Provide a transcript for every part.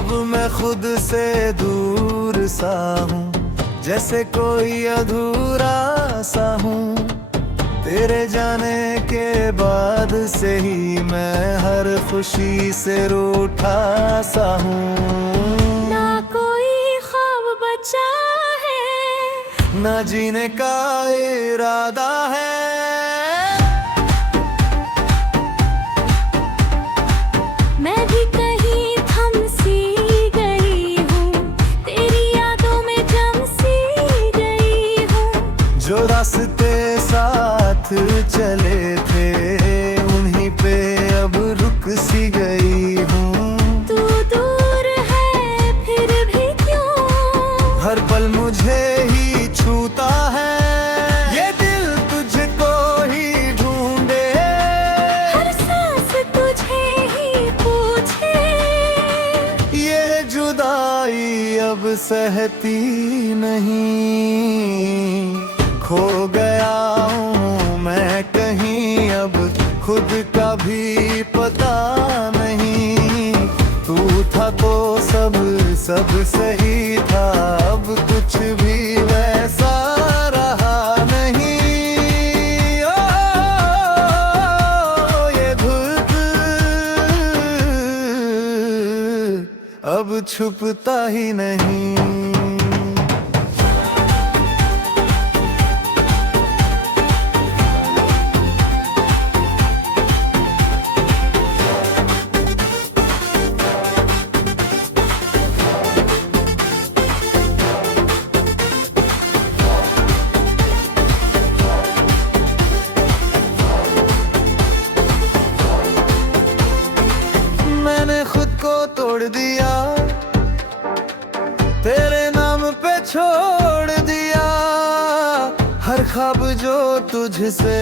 अब मैं खुद से दूर सा हूँ, जैसे कोई अधूरा सा हूँ। तेरे जाने के बाद से ही मैं हर खुशी से रूठा सा हूँ। ना कोई ख्वाब बचा है, ना जीने का इरादा है। मैं भी कहीं थम सी गई हूँ, तेरी यादों में जम सी गई हूँ। जो रास्ते साथ चले थे उन्हीं पे अब रुक सी गई हूँ। तू दूर है फिर भी क्यों, हर पल मुझे ही छूता है। ये दिल तुझको ही ढूंढे, हर सांस तुझे ही पूछे। ये जुदाई अब सहती नहीं। खो गया हूँ मैं कहीं, अब खुद का भी पता नहीं। तू था तो सब सही था, अब कुछ भी वैसा रहा नहीं। ओ, ये धुत अब छुपता ही नहीं। मैंने खुद को तोड़ दिया, तेरे नाम पे छोड़ दिया। हर ख्वाब जो तुझसे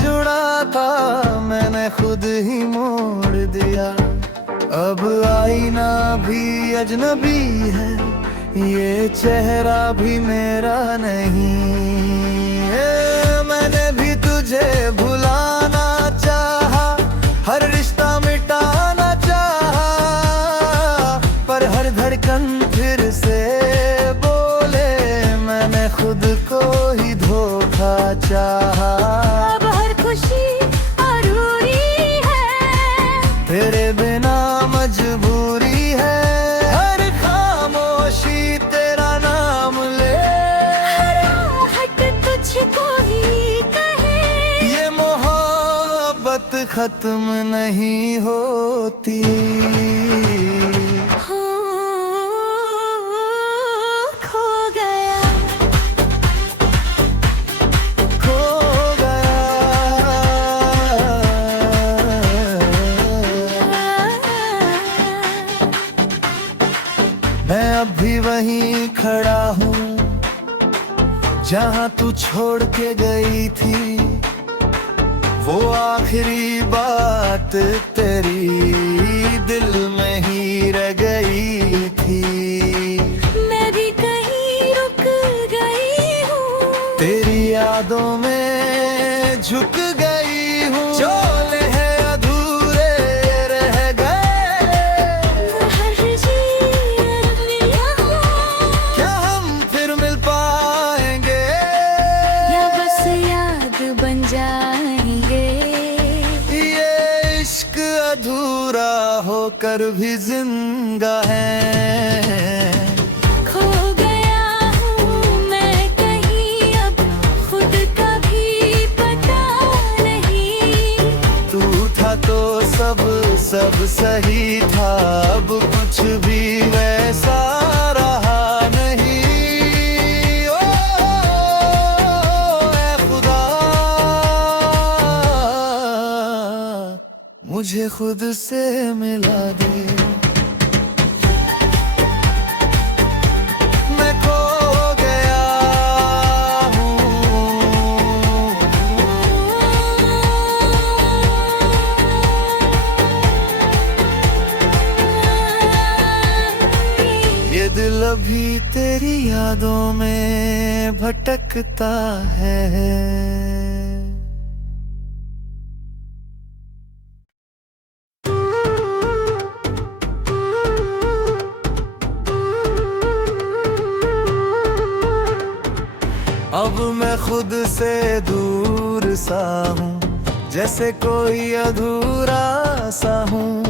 जुड़ा था मैंने खुद ही मोड़ दिया। अब आईना भी अजनबी है, ये चेहरा भी मेरा नहीं। मैंने भी तुझे भुलाना चाहा, हर रिश्ता मिटाना चाहा, पर हर धड़कन फिर से बोले मैंने खुद को ही धोखा चाहा। अब हर खुशी अधूरी है, तेरे बिना मजबूरी है। हर खामोशी तेरा नाम ले, हर आहट तुझको ही कहे। ये मोहब्बत खत्म नहीं होती। हो खो गया, खो गया। मैं अब भी वहीं खड़ा हूँ जहाँ तू छोड़ के गई थी। वो आखिरी बात तेरी दिल में ही रह गई थी। मैं भी कहीं रुक गई हूँ, तेरी यादों में झुक गई हूँ। जो है अधूरे रह गए, हर चीज़ यहाँ। क्या हम फिर मिल पाएंगे, या बस याद बन जाएंगे। ये इश्क अधूरा होकर भी जिंदा है। खो गया हूँ मैं कहीं, अब खुद का भी पता नहीं। तू था तो सब सही था, अब कुछ भी वैसा रहा नहीं। ओ, ऐ खुदा मुझे खुद से मिला दे। मैं खो गया ये दिल अभी तेरी यादों में भटकता है। अब मैं खुद से दूर सा हूँ, जैसे कोई अधूरा सा हूँ।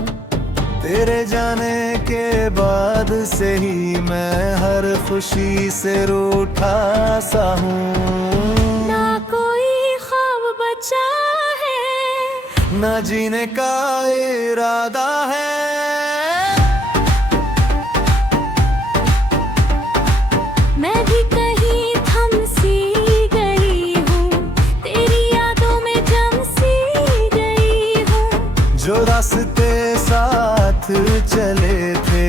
तेरे जाने के बाद से ही मैं हर खुशी से रूठा सा हूँ। ना कोई ख्वाब बचा है, ना जीने का इरादा है। मैं भी कहीं थम सी गई हूँ, तेरी यादों में जम सी गई हूँ। जो रास्ते साथ चले थे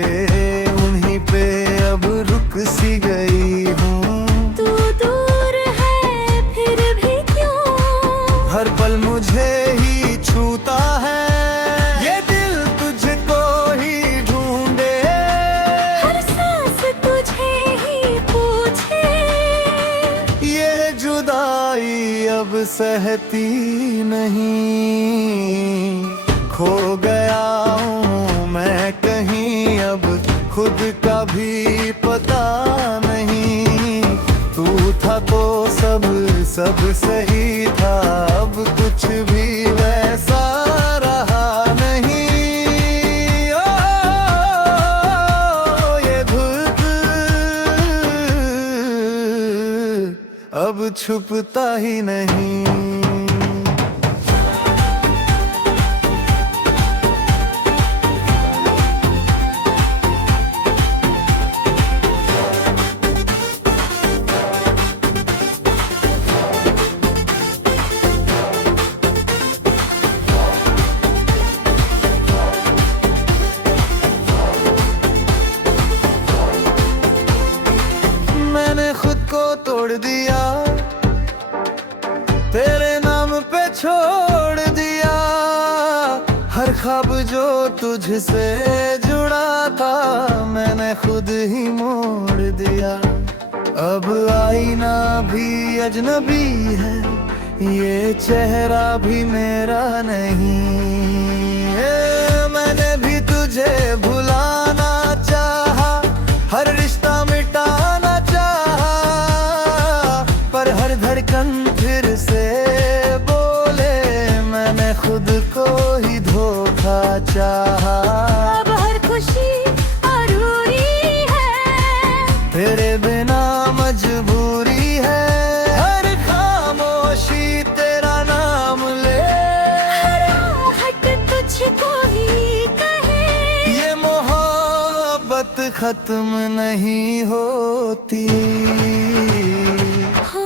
उन्हीं पे अब रुक सी गई हूँ। तू दूर है फिर भी क्यों, हर पल मुझे ही छूता है। ये दिल तुझको ही ढूंढे, हर सांस तुझे ही पूछे। ये जुदाई अब सहती नहीं। खो गया हूँ मैं कहीं, अब खुद का भी पता नहीं। तू था तो सब सही था, अब कुछ भी वैसा रहा नहीं। ओ, ये धुत अब छुपता ही नहीं। मैंने खुद को तोड़ दिया, तेरे नाम पे छोड़ दिया। हर ख्वाब जो तुझसे जुड़ा था मैंने खुद ही मोड़ दिया। अब आईना भी अजनबी है, ये चेहरा भी मेरा नहीं। मैंने भी तुझे भुलाना चाहा, हर रिश्ता मिटाना चाहा, पर हर धड़कन फिर से बोले मैंने खुद को ही धोखा चाहा। अब हर खुशी अधूरी है, तेरे बिना मजबूरी है। हर खामोशी तेरा नाम ले, हट तुझको ही कहे। ये मोहब्बत खत्म नहीं होती। हो,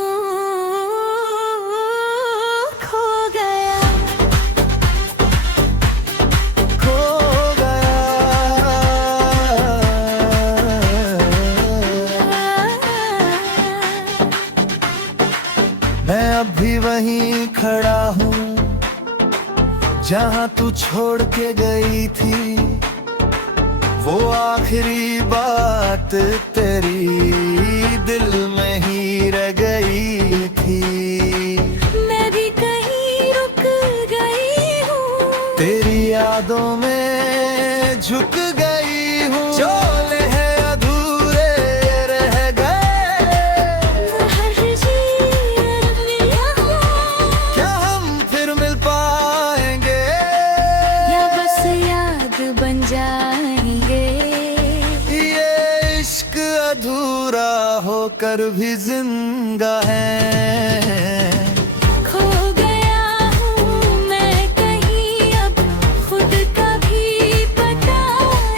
खो गया, खो गया। मैं अब भी वहीं खड़ा हूँ जहाँ तू छोड़ के गई थी। वो आखिरी बात तेरी दिल में ही रह गई थी। मैं भी कहीं रुक गई हूँ, तेरी यादों में झुक गई हूँ। चोले हैं अधूरे रह गए, हर चीज़ यहाँ। क्या हम फिर मिल पाएंगे, या बस याद बन जाएंगे। ये इश्क अधूरा होकर भी जिंदा है। खो गया हूँ मैं कहीं, अब खुद का भी पता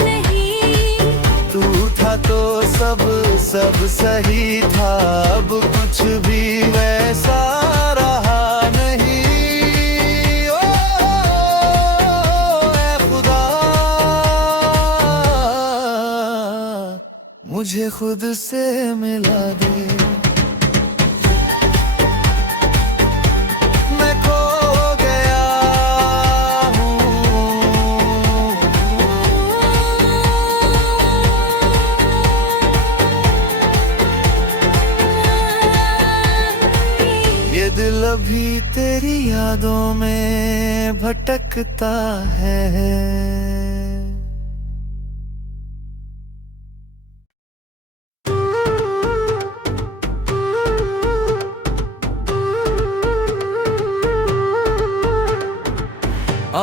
नहीं। तू था तो सब सही था, अब कुछ भी वैसा रहा नहीं। ओ, ऐ खुदा मुझे खुद से मिला दे। मैं खो गया हूँ, ये दिल अभी तेरी यादों में भटकता है।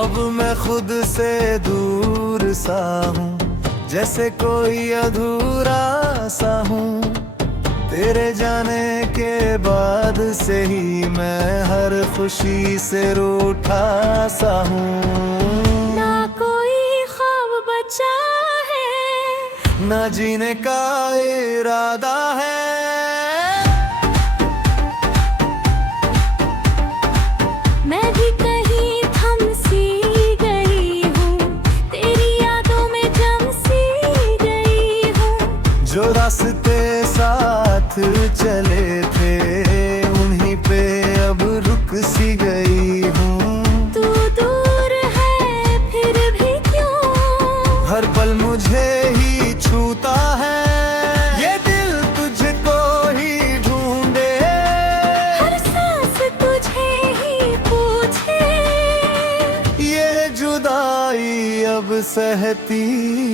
अब मैं खुद से दूर सा हूँ, जैसे कोई अधूरा सा हूँ। तेरे जाने के बाद से ही मैं हर खुशी से रूठा सा हूँ। ना कोई ख्वाब बचा है, ना जीने का इरादा है। मैं भी कहीं थम सी गई हूँ, तेरी यादों में जम सी गई हूँ। जो रास्ते साथ चले थे उन्हीं पे अब रुक सी गई हूँ। तू दूर है फिर भी क्यों, हर पल मुझे ही छूता है। ये दिल तुझको ही ढूंढे, हर सांस तुझे ही पूछे। ये जुदाई अब सहती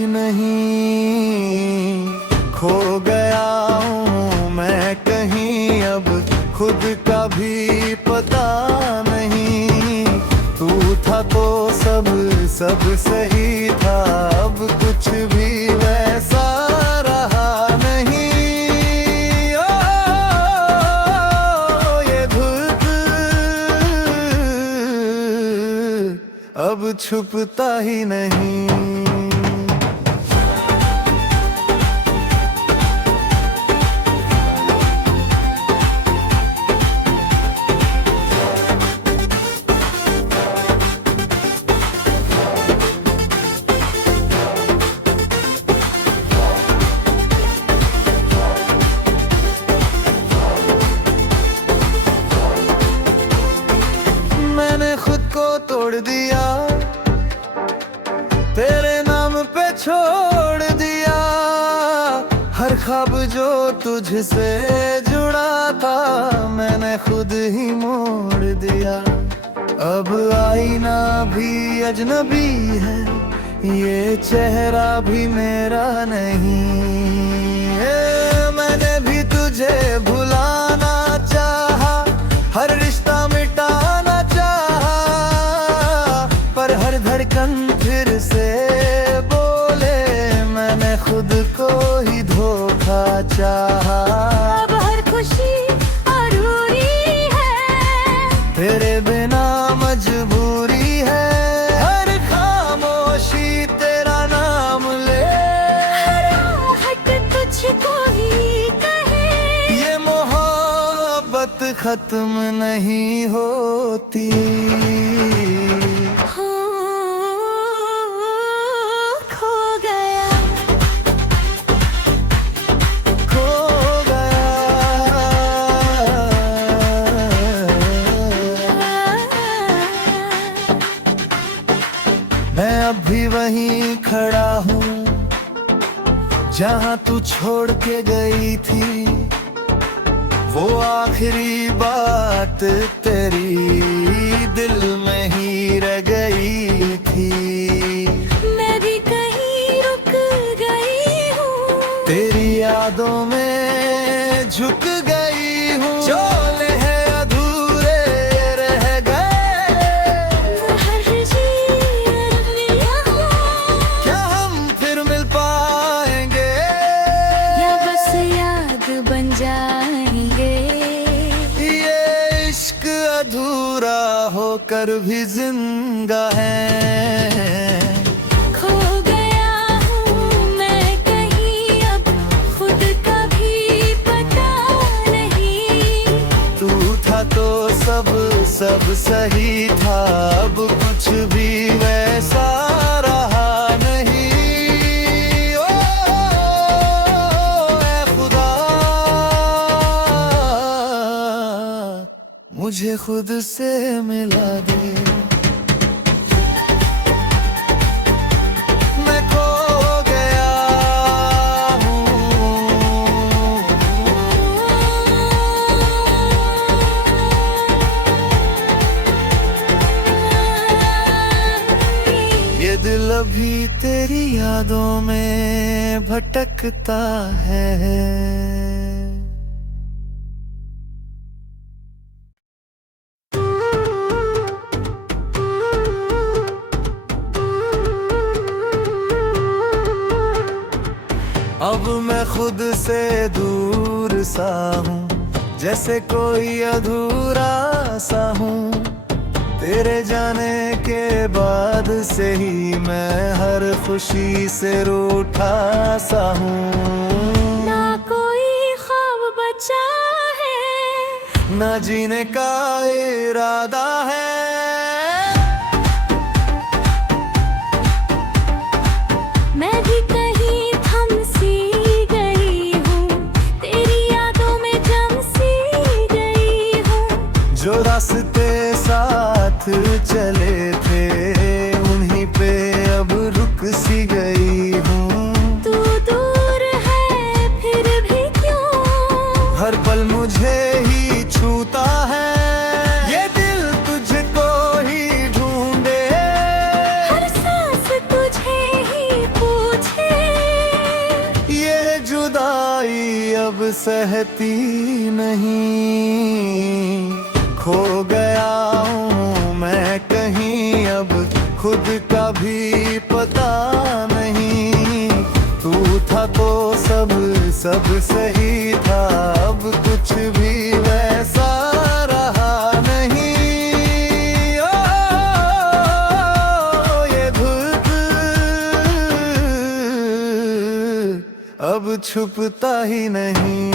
नहीं। खो गया हूँ मैं कहीं, अब खुद का भी पता नहीं। तू था तो सब सही था, अब कुछ भी वैसा रहा नहीं। ओ, ये धुक अब छुपता ही नहीं। मैंने खुद को तोड़ दिया, तेरे नाम पे छोड़ दिया। हर ख्वाब जो तुझसे जुड़ा था मैंने खुद ही मोड़ दिया। अब आईना भी अजनबी है, ये चेहरा भी मेरा नहीं। मैंने भी तुझे भुलाना चाहा, हर रिश्ता मिटाना चाहा, पर हर धड़कन फिर से बोले मैंने खुद को ही धोखा चाहा। अब हर खुशी अधूरी है, तेरे बिना मजबूरी है। हर खामोशी तेरा नाम ले, हर आहट तुझको ही कहे। ये मोहब्बत खत्म नहीं होती। हो, खो गया, खो गया। मैं अब भी वहीं खड़ा हूँ जहाँ तू छोड़ के गई थी। वो आखिरी बात तेरी दिल में ही रह गई थी। मैं भी कहीं रुक गई हूँ, तेरी यादों में झुक गई हूँ। जो है अधूरे रह गए, हर चीज़ यहाँ। क्या हम फिर मिल पाएंगे, या बस याद बन जाएंगे। ये इश्क अधूरा होकर भी जिंदा है। खो गया हूँ मैं कहीं, अब खुद का भी पता नहीं। तू था तो सब सही था, अब कुछ भी वैसा रहा नहीं। ओ, ऐ खुदा मुझे खुद से मिला दे। मैं खो गया ये दिल अभी तेरी यादों में भटकता है। अब मैं खुद से दूर सा हूँ, जैसे कोई अधूरा सा हूँ। तेरे जाने के बाद से ही मैं हर खुशी से रूठा सा हूँ। ना कोई ख्वाब बचा है, ना जीने का इरादा है। मैं भी कहीं थम सी गई हूँ, तेरी यादों में जम सी गई हूँ। जो रास्ते साथ चले थे उन्हीं पे अब रुक सी गई हूँ। तू दूर है फिर भी क्यों, हर पल मुझे ही छूता है। ये दिल तुझको ही ढूंढे, हर सांस तुझे ही पूछे। ये जुदाई अब सहती नहीं। खो गया हूँ मैं कहीं, अब खुद का भी पता नहीं। तू था तो सब सही था, अब कुछ भी वैसा रहा नहीं। ओ, ये धुक अब छुपता ही नहीं।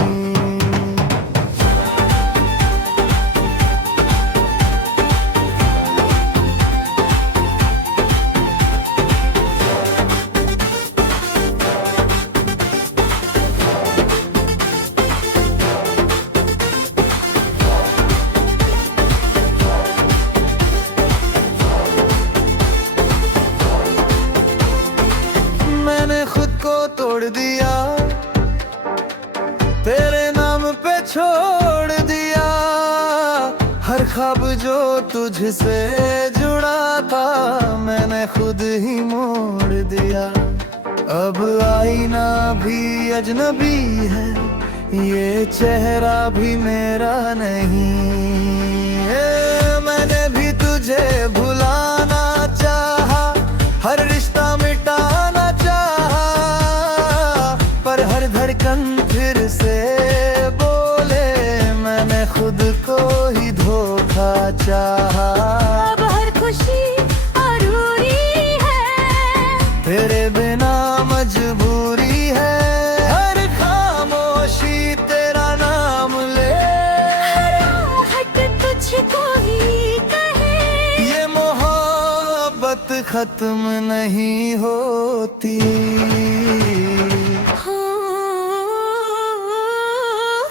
मैंने खुद को तोड़ दिया, तेरे नाम पे छोड़ दिया। हर ख्वाब जो तुझसे जुड़ा था मैंने खुद ही मोड़ दिया। अब आईना भी अजनबी है, ये चेहरा भी मेरा नहीं। मैंने भी तुझे भुलाना चाहा, हर रिश्ता मिटाना चाहा, पर हर धड़कन फिर से बोले मैंने खुद को ही धोखा चाहा। अब हर खुशी अधूरी है, तेरे बिना मजबूरी है। हर खामोशी तेरा नाम ले, हर आहट तुझको ही कहे। ये मोहब्बत खत्म नहीं होती। हो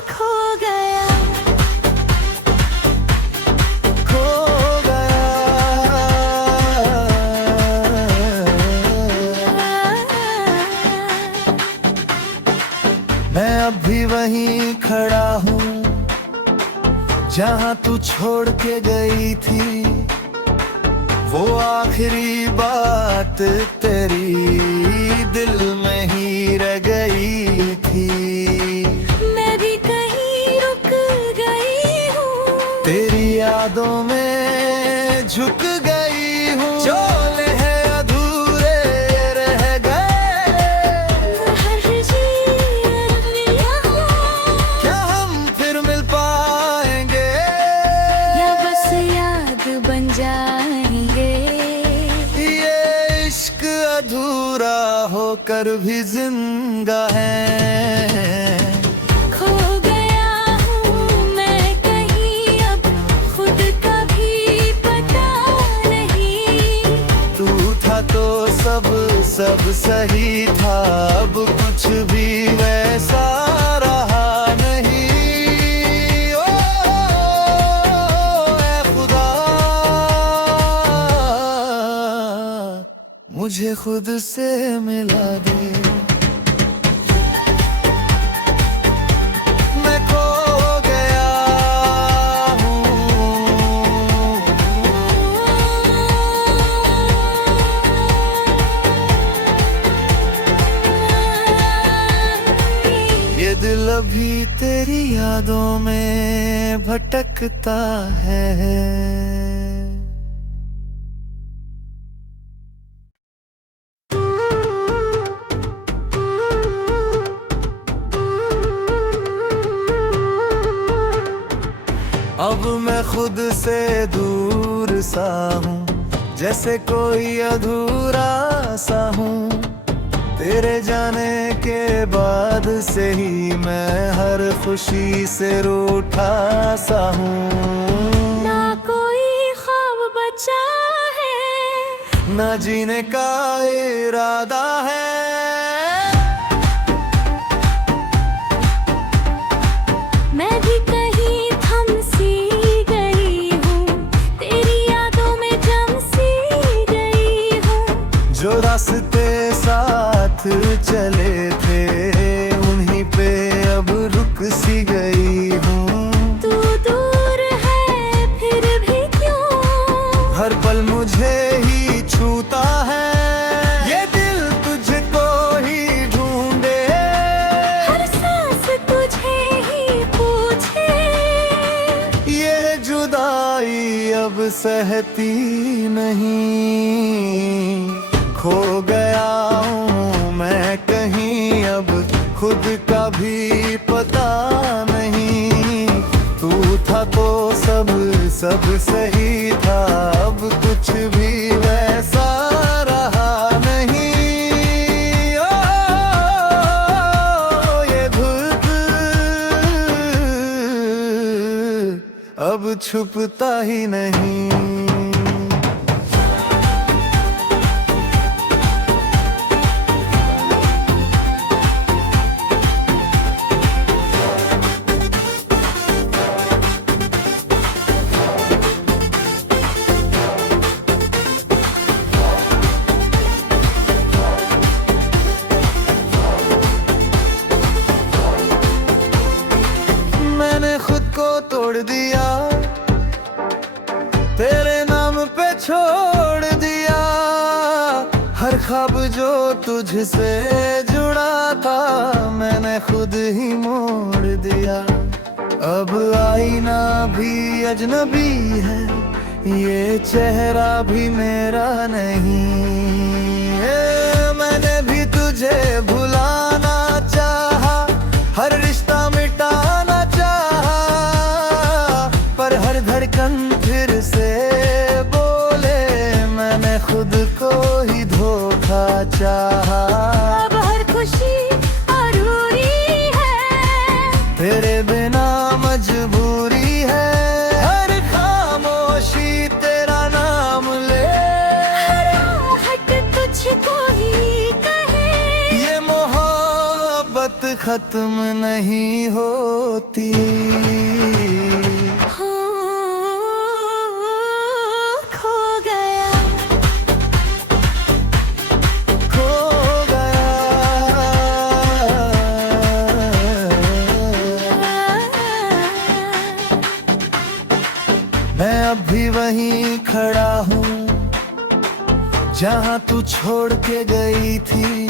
खो गया, खो गया। मैं अब भी वहीं खड़ा हूँ जहाँ तू छोड़ के गई थी। वो आखिरी बात तेरी दिल में ही रह गई थी। मैं भी कहीं रुक गई हूँ, तेरी यादों में झुक गई हूँ। जो है अधूरे रह गए, हर जीवन यहाँ। क्या हम फिर मिल पाएंगे, या बस याद बन जाएंगे। ये इश्क अधूरा होकर भी जिंदा है। खो गया हूँ मैं कहीं, अब खुद का भी पता नहीं। तू था तो सब सही था, अब कुछ भी वैसा रहा नहीं। ओ ऐ खुदा, मुझे खुद से मिला दे। मैं खो गया हूँ, ये दिल अभी तेरी यादों में भटकता है। अब मैं खुद से दूर सा हूँ, जैसे कोई अधूरा सा हूँ। तेरे जाने के बाद से ही मैं हर खुशी से रूठा सा हूँ। ना कोई ख्वाब बचा है, ना जीने का इरादा है। मैं भी कहीं थम सी गई हूँ, तेरी यादों में जम सी गई हूँ। जो रास्ते साथ चले थे उन्हीं पे अब रुक सी गई हूँ। तू दूर है फिर भी क्यों, हर पल मुझे ही छूता है। ये दिल तुझको ही ढूंढे, हर सांस तुझे ही पूछे। ये जुदाई अब सहती नहीं। खो गया हूँ मैं कहीं, अब खुद का भी पता नहीं। तू था तो सब सही था, अब कुछ भी वैसा रहा नहीं। ओ, ये धुत अब छुपता ही नहीं। मैंने खुद को तोड़ दिया, तेरे नाम पे छोड़ दिया। हर ख्वाब जो तुझसे जुड़ा था मैंने खुद ही मोड़ दिया। अब आईना भी अजनबी है, ये चेहरा भी मेरा नहीं। मैंने भी तुझे भुलाना चाहा, हर रिश्ता मिटाना चाहा, पर हर धड़कन फिर से बोले मैंने खुद को ही धोखा चाहा। अब हर खुशी अधूरी है, तेरे बिना मजबूरी है। हर खामोशी तेरा नाम ले, हट तुझको ही कहे। ये मोहब्बत खत्म नहीं होती। हो, खो गया, खो गया। मैं अब भी वहीं खड़ा हूँ जहाँ तू छोड़ के गई थी।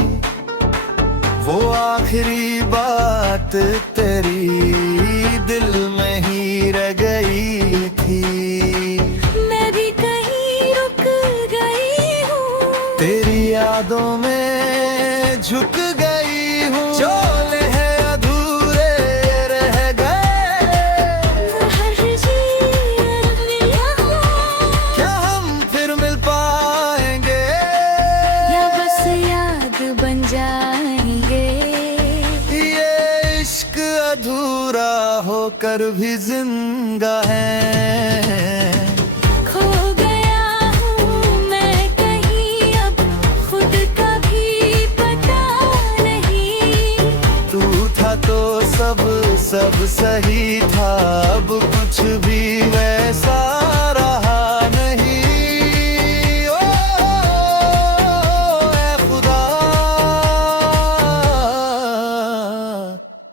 वो आखिरी बात तेरी दिल में ही रह गई थी। मैं भी कहीं रुक गई हूँ, तेरी यादों में झुक गई हूँ। जो है अधूरे रह गए, हर चीज़ यहाँ। क्या हम फिर मिल पाएंगे, या बस याद बन जाएंगे। ये इश्क अधूरा होकर भी जिंदा है। खो गया हूँ मैं कहीं, अब खुद का भी पता नहीं। तू था तो सब सही था, अब कुछ भी वैसा रहा नहीं। ओ ऐ खुदा,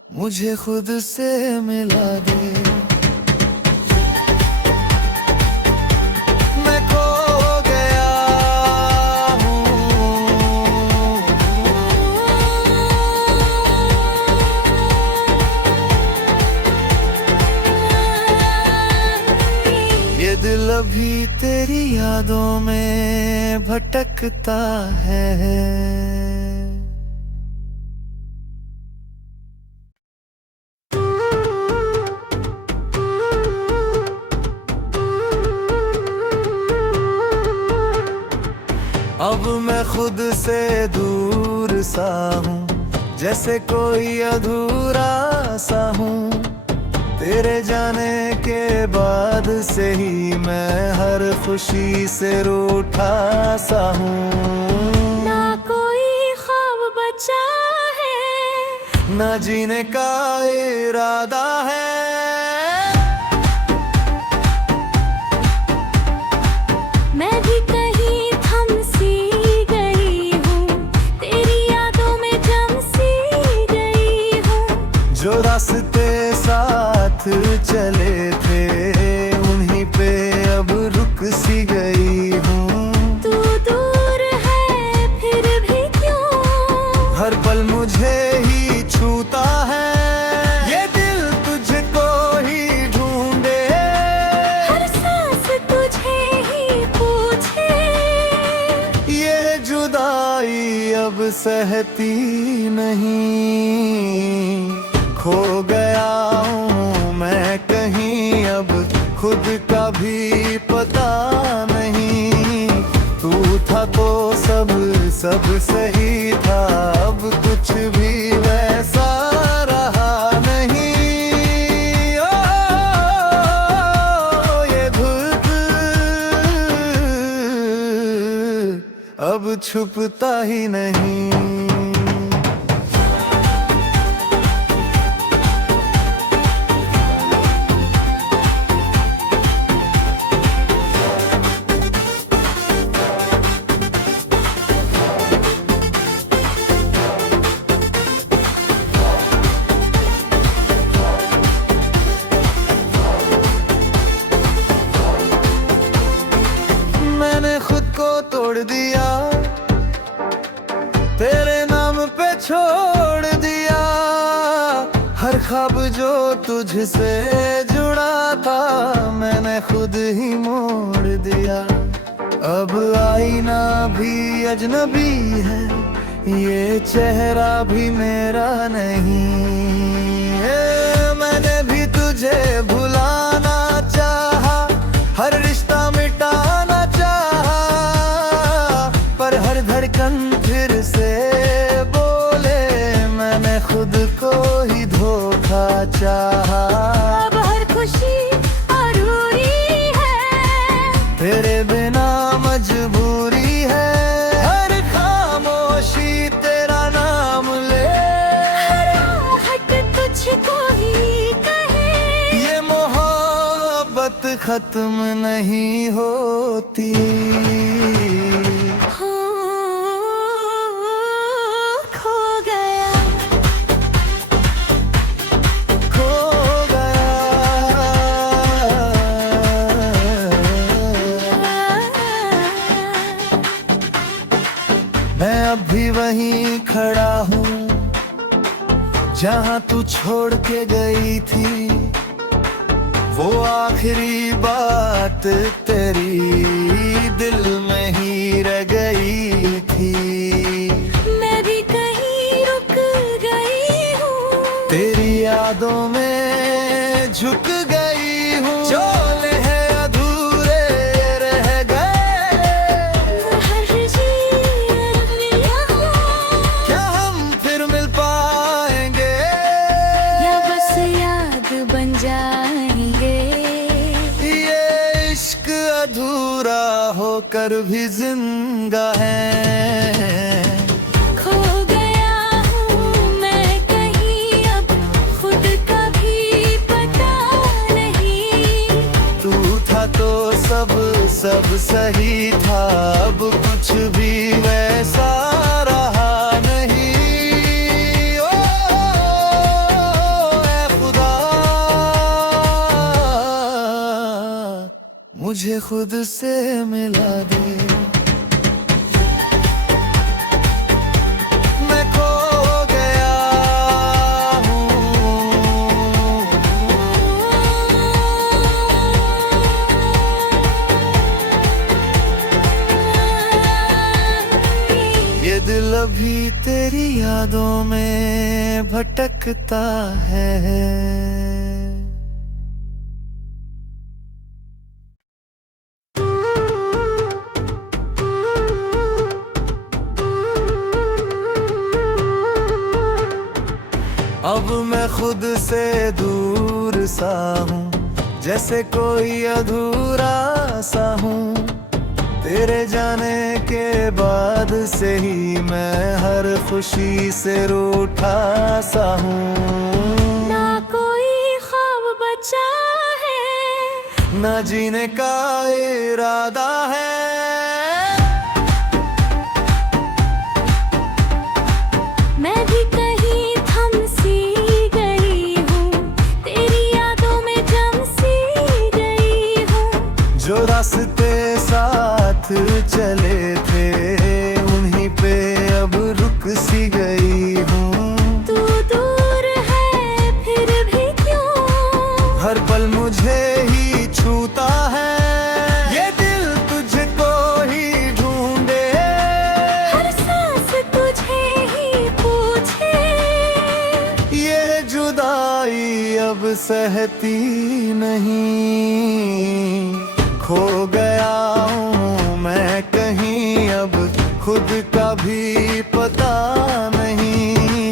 मुझे खुद से मिला दे। मैं खो गया ये दिल अभी तेरी यादों में भटकता है। अब मैं खुद से दूर सा हूँ, जैसे कोई अधूरा सा हूँ। तेरे जाने के बाद से ही मैं हर खुशी से रूठा सा हूँ। ना कोई ख्वाब बचा है, ना जीने का इरादा है। मैं भी कहीं थम सी गई हूँ, तेरी यादों में जम सी गई हूँ। जो रास्ते साथ चले थे उन्हीं पे अब रुक सी गई हूँ। तू दूर है फिर भी क्यों, हर पल मुझे ही छूता है। ये दिल तुझको ही ढूंढे, हर सांस तुझे ही पूछे। ये जुदाई अब सहती नहीं। खो गया हूँ मैं कहीं, अब खुद का भी पता नहीं। तू था तो सब सही था, अब कुछ भी वैसा रहा नहीं। ओ, ये धुक अब छुपता ही नहीं। मैंने खुद को तोड़ दिया, तेरे नाम पे छोड़ दिया। हर ख्वाब जो तुझसे जुड़ा था मैंने खुद ही मोड़ दिया। अब आईना भी अजनबी है, ये चेहरा भी मेरा नहीं। मैंने भी तुझे भुलाना चाहा, हर रिश्ता मिटाना चाहा, पर हर धड़कन फिर से बोले मैंने खुद को ही धोखा चाहा। अब हर खुशी अधूरी है, तेरे बिना मजबूरी है। हर खामोशी तेरा नाम ले, हर आहट तुझको ही कहे। ये मोहब्बत खत्म नहीं होती। हो खो गया, खो गया। मैं अब भी वहीं खड़ा हूँ जहाँ तू छोड़ के गई थी। वो आखिरी बात तेरी दिल में ही रह गई थी। मैं भी कहीं रुक गई हूँ, तेरी यादों में झुक गई हूँ। जो है अधूरे रह गए, हर जीवन यहाँ क्या हम फिर मिल पाएंगे? या बस याद बन जाएंगे। ये इश्क अधूरा होकर भी जिंदा है। खो गया हूँ मैं कहीं, अब खुद का भी पता नहीं। तू था तो सब सही था, अब कुछ भी वैसा रहा नहीं। ओ, ऐ खुदा मुझे खुद से मिला दे। मैं खो गया ये दिल अभी तेरी यादों में भटकता है। अब मैं खुद से दूर सा हूँ, जैसे कोई अधूरा सा हूँ। तेरे जाने के बाद से ही मैं हर खुशी से रूठा सा हूँ। ना कोई ख्वाब बचा है, ना जीने का इरादा है। मैं भी कहीं थम सी गई हूँ, तेरी यादों में जम सी गई हूँ। जो रास्ते साथ चले थे उन्हीं पे अब रुक सी गई हूँ। तू दूर है फिर भी क्यों, हर पल मुझे ही छूता है। ये दिल तुझको ही ढूंढे, हर सांस तुझे ही पूछे। ये जुदाई अब सहती नहीं। खो गया हूँ मैं कहीं, अब खुद का भी पता नहीं।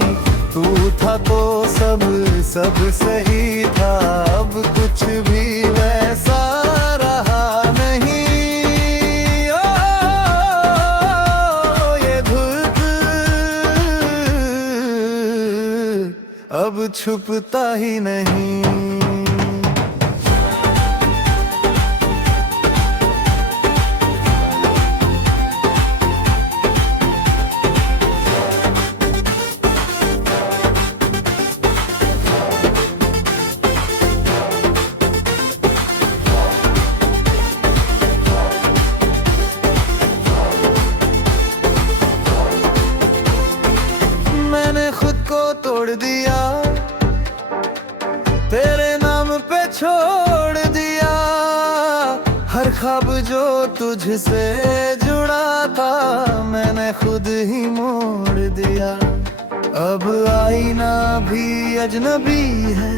तू था तो सब सही था, अब कुछ भी वैसा रहा नहीं। ओ, ये धुत अब छुपता ही नहीं। मैंने खुद को तोड़ दिया, तेरे नाम पे छोड़ दिया। हर ख्वाब जो तुझसे जुड़ा था मैंने खुद ही मोड़ दिया। अब आईना भी अजनबी है,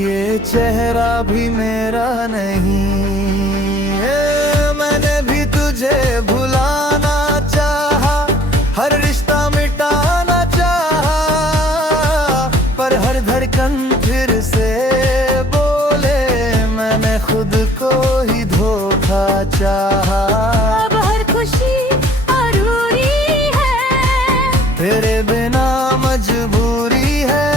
ये चेहरा भी मेरा नहीं। मैंने भी तुझे भुलाना चाहा, हर रिश्ता मिटाना चाहा, पर हर धड़कन फिर से बोले मैंने खुद को ही धोखा चाहा। अब हर खुशी अधूरी है, तेरे बिना मजबूरी है।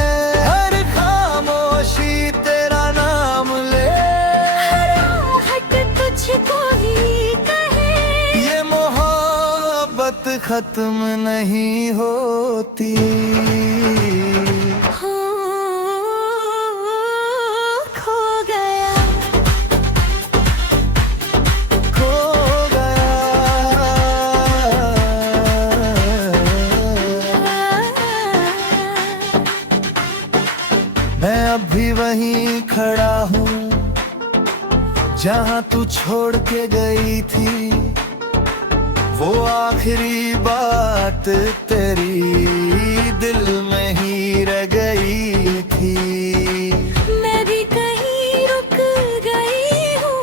हर खामोशी तेरा नाम ले, हट तुझको ही कहे। ये मोहब्बत खत्म नहीं होती। हो, खो गया, खो गया। मैं अब भी वहीं खड़ा हूँ जहाँ तू छोड़ के गई थी। वो आखिरी बात तेरी दिल में ही रह गई थी। मैं भी कहीं रुक गई हूँ,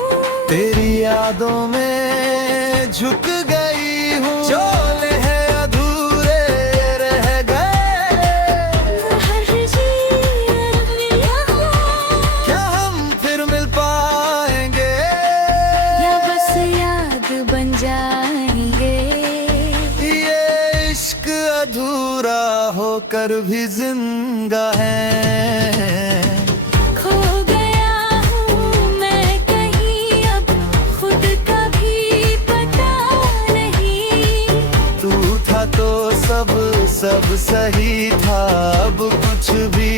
तेरी यादों में झुक गई हूँ। चोले हैं अधूरे रह गए, हर चीज़ यहाँ। क्या हम फिर मिल पाएंगे, या बस याद बन जाएंगे। ये इश्क अधूरा होकर भी जिंदा है। खो गया हूँ मैं कहीं, अब खुद का भी पता नहीं। तू था तो सब सही था, अब कुछ भी